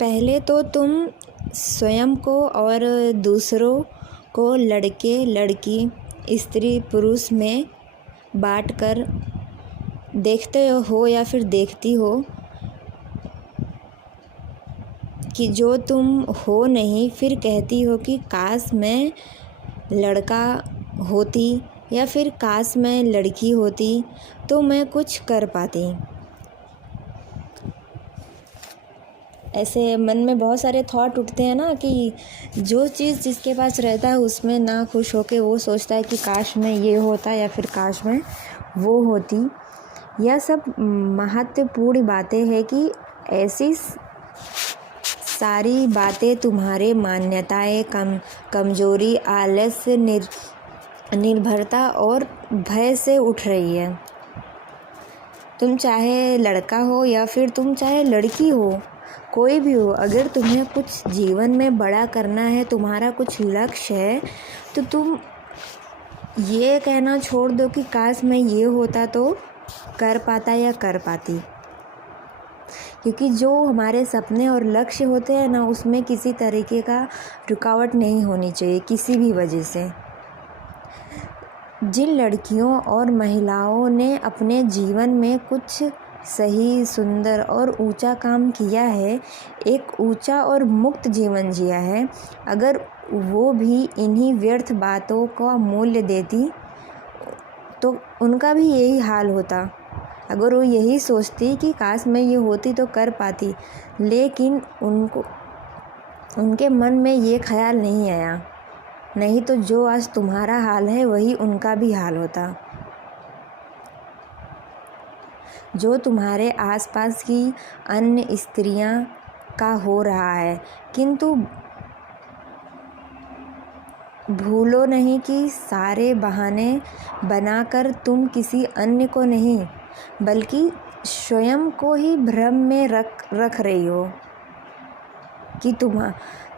पहले तो तुम स्वयं को और दूसरों को लड़के लड़की स्त्री पुरुष में बांट कर देखते हो या फिर देखती हो कि जो तुम हो नहीं, फिर कहती हो कि काश मैं लड़का होती या फिर काश मैं लड़की होती तो मैं कुछ कर पाती। ऐसे मन में बहुत सारे थॉट उठते हैं ना कि जो चीज़ जिसके पास रहता है उसमें ना खुश होके वो सोचता है कि काश मैं ये होता या फिर काश मैं वो होती। यह सब महत्वपूर्ण बातें हैं कि ऐसी सारी बातें तुम्हारे मान्यताएं, कमजोरी, आलस्य, निर्भरता और भय से उठ रही है। तुम चाहे लड़का हो या फिर तुम चाहे लड़की हो, कोई भी हो, अगर तुम्हें कुछ जीवन में बड़ा करना है, तुम्हारा कुछ लक्ष्य है, तो तुम ये कहना छोड़ दो कि काश मैं ये होता तो कर पाता या कर पाती। क्योंकि जो हमारे सपने और लक्ष्य होते हैं ना, उसमें किसी तरीके का रुकावट नहीं होनी चाहिए किसी भी वजह से। जिन लड़कियों और महिलाओं ने अपने जीवन में कुछ सही, सुंदर और ऊंचा काम किया है, एक ऊंचा और मुक्त जीवन जिया है, अगर वो भी इन्हीं व्यर्थ बातों का मूल्य देती तो उनका भी यही हाल होता। अगर वो यही सोचती कि काश मैं ये होती तो कर पाती, लेकिन उनके मन में ये ख्याल नहीं आया, नहीं तो जो आज तुम्हारा हाल है वही उनका भी हाल होता। जो तुम्हारे आसपास की अन्य स्त्रियां का हो रहा है, किंतु भूलो नहीं कि सारे बहाने बनाकर तुम किसी अन्य को नहीं बल्कि स्वयं को ही भ्रम में रख रही हो कि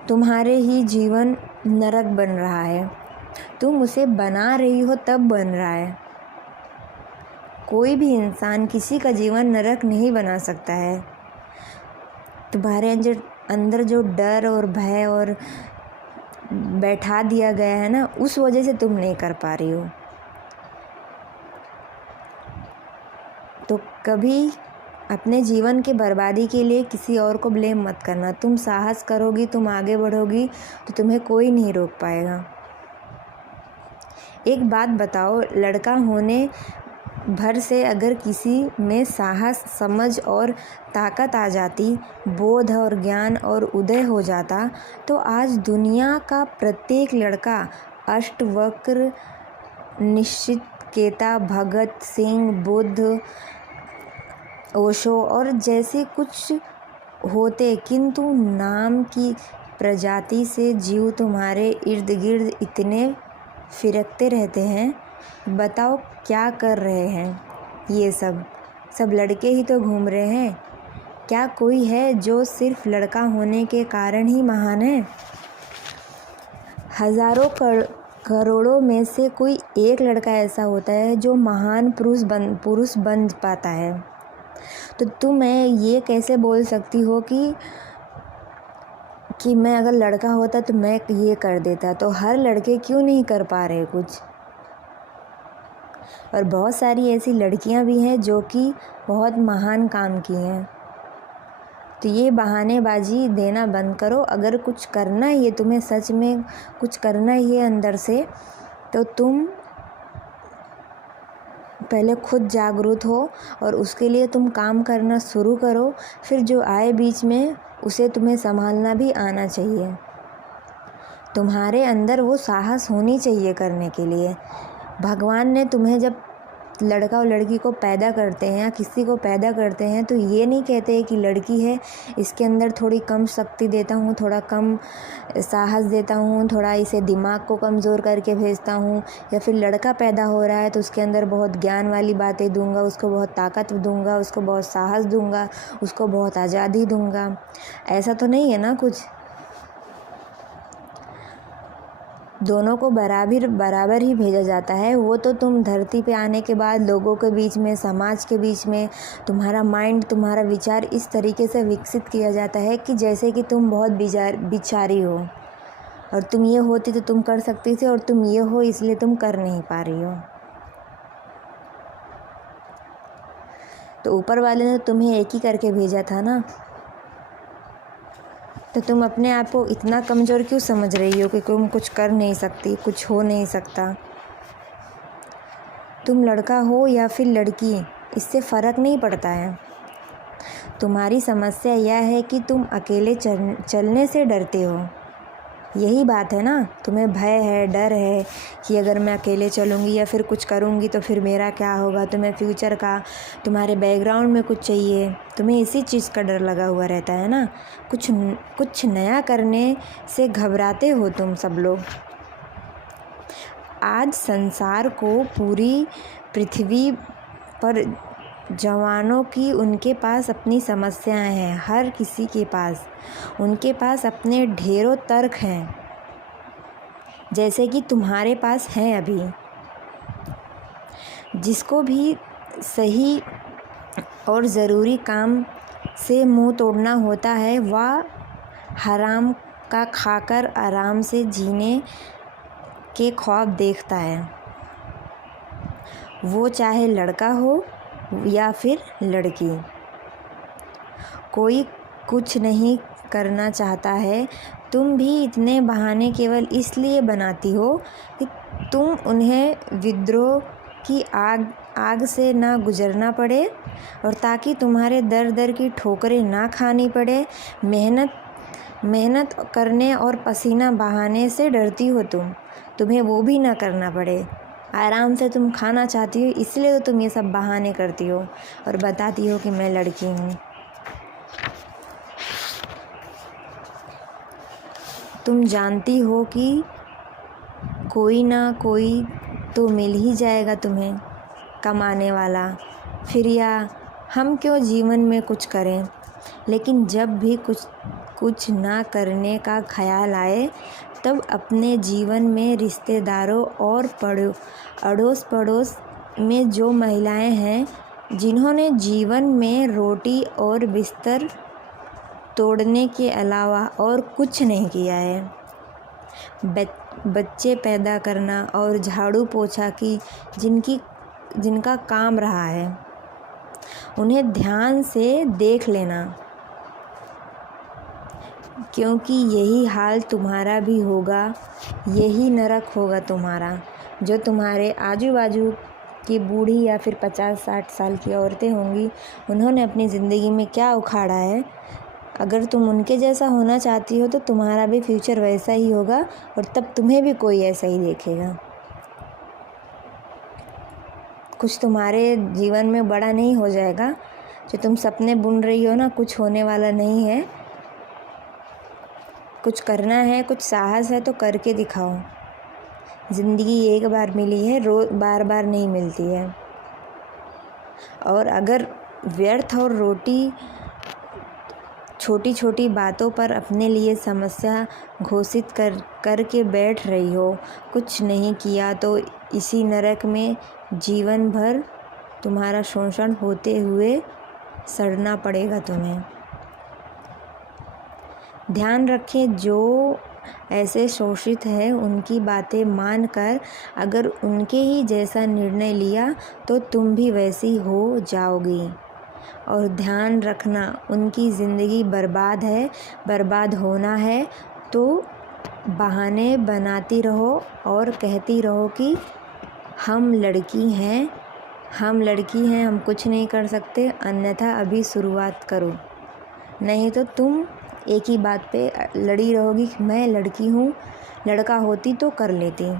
तुम्हारे ही जीवन नरक बन रहा है। तुम उसे बना रही हो तब बन रहा है। कोई भी इंसान किसी का जीवन नरक नहीं बना सकता है। तुम्हारे अंदर जो डर और भय और बैठा दिया गया है ना, उस वजह से तुम नहीं कर पा रही हो। तो कभी अपने जीवन के बर्बादी के लिए किसी और को ब्लेम मत करना। तुम साहस करोगी, तुम आगे बढ़ोगी तो तुम्हें कोई नहीं रोक पाएगा। एक बात बताओ, लड़का होने भर से अगर किसी में साहस, समझ और ताकत आ जाती, बोध और ज्ञान और उदय हो जाता, तो आज दुनिया का प्रत्येक लड़का अष्टवक्र, निश्चिकेता, भगत सिंह, बुद्ध, ओशो और जैसे कुछ होते, किंतु नाम की प्रजाति से जीव तुम्हारे इर्द गिर्द इतने फिरकते रहते हैं। बताओ क्या कर रहे हैं? ये सब लड़के ही तो घूम रहे हैं। क्या कोई है जो सिर्फ लड़का होने के कारण ही महान है? हजारों करोड़ों में से कोई एक लड़का ऐसा होता है जो महान पुरुष बन पाता है। तो तुम्हें ये कैसे बोल सकती हो कि मैं अगर लड़का होता तो मैं ये कर देता? तो हर लड़के क्यों नहीं कर पा रहे कुछ? और बहुत सारी ऐसी लड़कियां भी हैं जो कि बहुत महान काम की हैं। तो ये बहानेबाजी देना बंद करो। अगर कुछ करना ही है तुम्हें, सच में कुछ करना ही है अंदर से, तो तुम पहले खुद जागरूक हो और उसके लिए तुम काम करना शुरू करो। फिर जो आए बीच में उसे तुम्हें संभालना भी आना चाहिए। तुम्हारे अंदर वो साहस होनी चाहिए करने के लिए। भगवान ने तुम्हें जब लड़का और लड़की को पैदा करते हैं या किसी को पैदा करते हैं, तो ये नहीं कहते हैं कि लड़की है इसके अंदर थोड़ी कम शक्ति देता हूँ, थोड़ा कम साहस देता हूँ, थोड़ा इसे दिमाग को कमज़ोर करके भेजता हूँ। या फिर लड़का पैदा हो रहा है तो उसके अंदर बहुत ज्ञान वाली बातें दूंगा, उसको बहुत ताकत दूंगा, उसको बहुत साहस दूंगा, उसको बहुत आज़ादी दूंगा। ऐसा तो नहीं है ना कुछ। दोनों को बराबर बराबर ही भेजा जाता है। वो तो तुम धरती पे आने के बाद लोगों के बीच में, समाज के बीच में तुम्हारा माइंड, तुम्हारा विचार इस तरीके से विकसित किया जाता है कि जैसे कि तुम बहुत बिचारी हो और तुम ये होती तो तुम कर सकती थी और तुम ये हो इसलिए तुम कर नहीं पा रही हो। तो ऊपर वाले ने तुम्हें एक ही करके भेजा था ना, तो तुम अपने आप को इतना कमज़ोर क्यों समझ रही हो कि तुम कुछ कर नहीं सकती, कुछ हो नहीं सकता। तुम लड़का हो या फिर लड़की, इससे फ़र्क नहीं पड़ता है। तुम्हारी समस्या यह है कि तुम अकेले चलने से डरते हो। यही बात है ना, तुम्हें भय है, डर है कि अगर मैं अकेले चलूँगी या फिर कुछ करूँगी तो फिर मेरा क्या होगा। तुम्हें फ्यूचर का, तुम्हारे बैकग्राउंड में कुछ चाहिए, तुम्हें इसी चीज़ का डर लगा हुआ रहता है ना। कुछ नया करने से घबराते हो तुम सब लोग। आज संसार को, पूरी पृथ्वी पर जवानों की, उनके पास अपनी समस्याएं हैं। हर किसी के पास, उनके पास अपने ढेरों तर्क हैं, जैसे कि तुम्हारे पास हैं अभी। जिसको भी सही और ज़रूरी काम से मुंह तोड़ना होता है, वह हराम का खाकर आराम से जीने के ख्वाब देखता है। वो चाहे लड़का हो या फिर लड़की। कोई कुछ नहीं करना चाहता है। तुम भी इतने बहाने केवल इसलिए बनाती हो कि तुम उन्हें विद्रोह की आग से ना गुजरना पड़े और ताकि तुम्हारे दर दर की ठोकरें ना खानी पड़े। मेहनत करने और पसीना बहाने से डरती हो तुम्हें वो भी ना करना पड़े। आराम से तुम खाना चाहती हो, इसलिए तो तुम ये सब बहाने करती हो और बताती हो कि मैं लड़की हूँ। तुम जानती हो कि कोई ना कोई तो मिल ही जाएगा तुम्हें कमाने वाला, फिर या हम क्यों जीवन में कुछ करें। लेकिन जब भी कुछ ना करने का ख्याल आए, तब अपने जीवन में रिश्तेदारों और अड़ोस पड़ोस में जो महिलाएं हैं, जिन्होंने जीवन में रोटी और बिस्तर तोड़ने के अलावा और कुछ नहीं किया है, बच्चे पैदा करना और झाड़ू पोछा की जिनका काम रहा है, उन्हें ध्यान से देख लेना, क्योंकि यही हाल तुम्हारा भी होगा। यही नरक होगा तुम्हारा। जो तुम्हारे आजू बाजू की बूढ़ी या फिर 50-60 साल की औरतें होंगी, उन्होंने अपनी ज़िंदगी में क्या उखाड़ा है। अगर तुम उनके जैसा होना चाहती हो तो तुम्हारा भी फ्यूचर वैसा ही होगा और तब तुम्हें भी कोई ऐसा ही देखेगा। कुछ तुम्हारे जीवन में बड़ा नहीं हो जाएगा। जो तुम सपने बुन रही हो ना, कुछ होने वाला नहीं है। कुछ करना है, कुछ साहस है तो करके दिखाओ। ज़िंदगी एक बार मिली है, बार बार नहीं मिलती है। और अगर व्यर्थ और रोटी छोटी छोटी बातों पर अपने लिए समस्या घोषित करके बैठ रही हो, कुछ नहीं किया, तो इसी नरक में जीवन भर तुम्हारा शोषण होते हुए सड़ना पड़ेगा तुम्हें। ध्यान रखें, जो ऐसे शोषित हैं उनकी बातें मानकर अगर उनके ही जैसा निर्णय लिया तो तुम भी वैसी हो जाओगी। और ध्यान रखना, उनकी ज़िंदगी बर्बाद है, बर्बाद होना है तो बहाने बनाती रहो और कहती रहो कि हम लड़की हैं, हम कुछ नहीं कर सकते, अन्यथा अभी शुरुआत करो। नहीं तो तुम एक ही बात पे लड़ी रहोगी कि मैं लड़की हूँ, लड़का होती तो कर लेती।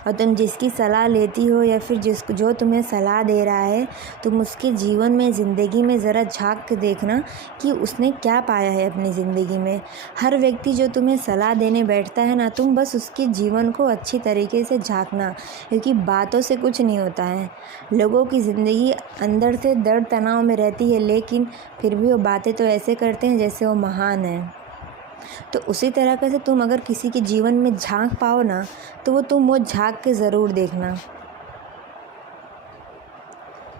और तुम जिसकी सलाह लेती हो या फिर जो तुम्हें सलाह दे रहा है, तुम उसके जीवन में, ज़िंदगी में ज़रा झांक के देखना कि उसने क्या पाया है अपनी ज़िंदगी में। हर व्यक्ति जो तुम्हें सलाह देने बैठता है ना, तुम बस उसके जीवन को अच्छी तरीके से झांकना, क्योंकि बातों से कुछ नहीं होता है। लोगों की ज़िंदगी अंदर से दर्द तनाव में रहती है, लेकिन फिर भी वो बातें तो ऐसे करते हैं जैसे वो महान है। तो उसी तरीके से तुम अगर किसी के जीवन में झांक पाओ ना, तो तुम वो झांक के ज़रूर देखना।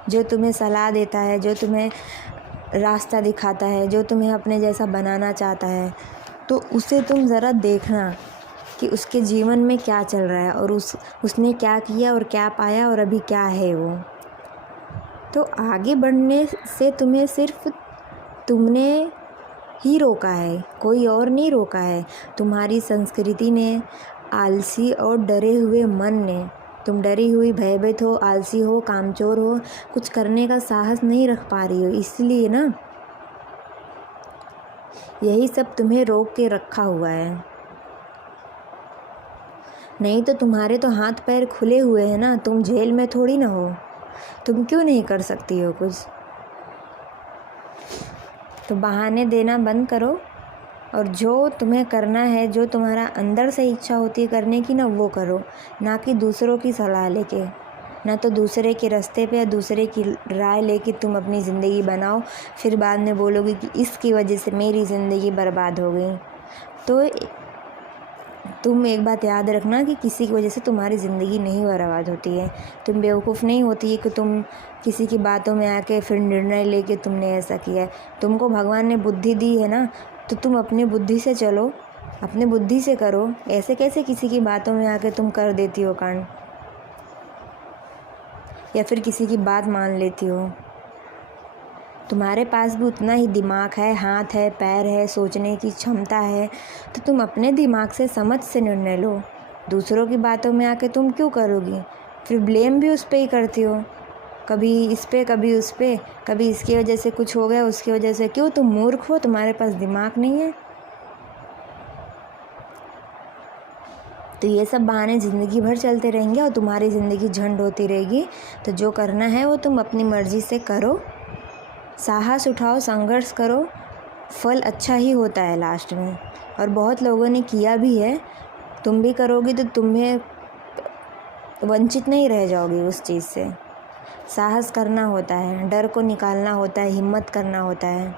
जो तुम्हें सलाह देता है, जो तुम्हें रास्ता दिखाता है, जो तुम्हें अपने जैसा बनाना चाहता है, तो उसे तुम ज़रा देखना कि उसके जीवन में क्या चल रहा है और उसने क्या किया और क्या पाया और अभी क्या है वो। तो आगे बढ़ने से तुम्हें सिर्फ तुमने ही रोका है, कोई और नहीं रोका है। तुम्हारी संस्कृति ने, आलसी और डरे हुए मन ने, तुम डरी हुई, भयभीत हो, आलसी हो, कामचोर हो, कुछ करने का साहस नहीं रख पा रही हो, इसलिए ना यही सब तुम्हें रोक के रखा हुआ है। नहीं तो तुम्हारे तो हाथ पैर खुले हुए हैं ना, तुम जेल में थोड़ी ना हो। तुम क्यों नहीं कर सकती हो कुछ? तो बहाने देना बंद करो और जो तुम्हें करना है, जो तुम्हारा अंदर से इच्छा होती है करने की ना, वो करो, ना कि दूसरों की सलाह लेके, ना तो दूसरे के रास्ते पे या दूसरे की राय लेके तुम अपनी ज़िंदगी बनाओ, फिर बाद में बोलोगे कि इसकी वजह से मेरी ज़िंदगी बर्बाद हो गई। तो तुम एक बात याद रखना कि किसी की वजह से तुम्हारी ज़िंदगी नहीं बर्बाद होती है। तुम बेवकूफ़ नहीं होती है कि तुम किसी की बातों में आके फिर निर्णय लेके तुमने ऐसा किया है। तुमको भगवान ने बुद्धि दी है ना, तो तुम अपनी बुद्धि से चलो, अपने बुद्धि से करो। ऐसे कैसे किसी की बातों में आके तुम कर देती हो कांड, या फिर किसी की बात मान लेती हो। तुम्हारे पास भी उतना ही दिमाग है, हाथ है, पैर है, सोचने की क्षमता है, तो तुम अपने दिमाग से, समझ से निर्णय लो। दूसरों की बातों में आके तुम क्यों करोगी? फिर ब्लेम भी उस पे ही करती हो, कभी इस पे, कभी उस पे, कभी इसकी वजह से कुछ हो गया, उसकी वजह से। क्यों? तुम मूर्ख हो, तुम्हारे पास दिमाग नहीं है। तो ये सब बहाने ज़िंदगी भर चलते रहेंगे और तुम्हारी ज़िंदगी झंड होती रहेगी। तो जो करना है वो तुम अपनी मर्ज़ी से करो, साहस उठाओ, संघर्ष करो, फल अच्छा ही होता है लास्ट में। और बहुत लोगों ने किया भी है, तुम भी करोगी तो तुम्हें वंचित नहीं रह जाओगी उस चीज़ से। साहस करना होता है, डर को निकालना होता है, हिम्मत करना होता है।